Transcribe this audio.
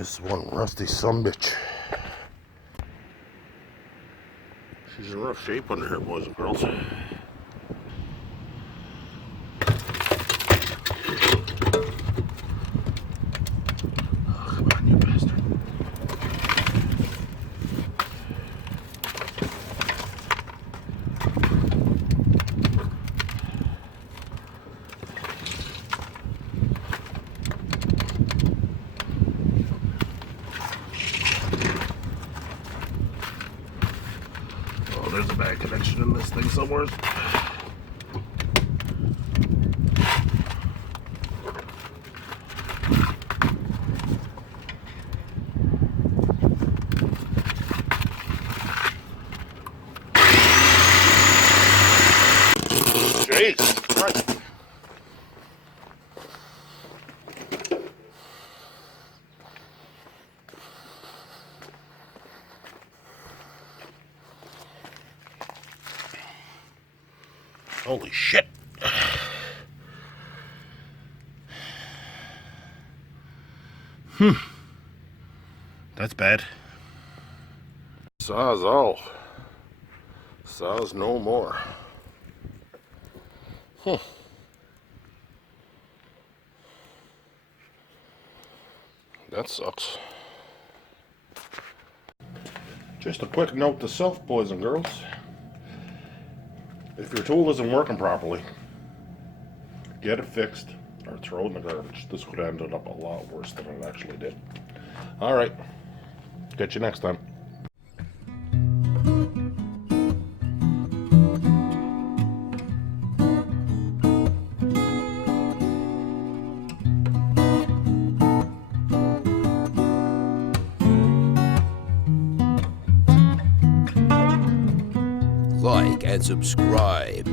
This is one rusty sumbitch. She's in rough shape under here, boys and girls. Oh, come on, you bastard. Oh, there's a bad connection in this thing somewhere. Jesus Christ. Holy shit. That's bad. Sawzall. Saws no more. That sucks. Just a quick note to self, boys and girls. If your tool isn't working properly, get it fixed or throw it in the garbage. This could have ended up a lot worse than it actually did. Alright, catch you next time. Like and subscribe.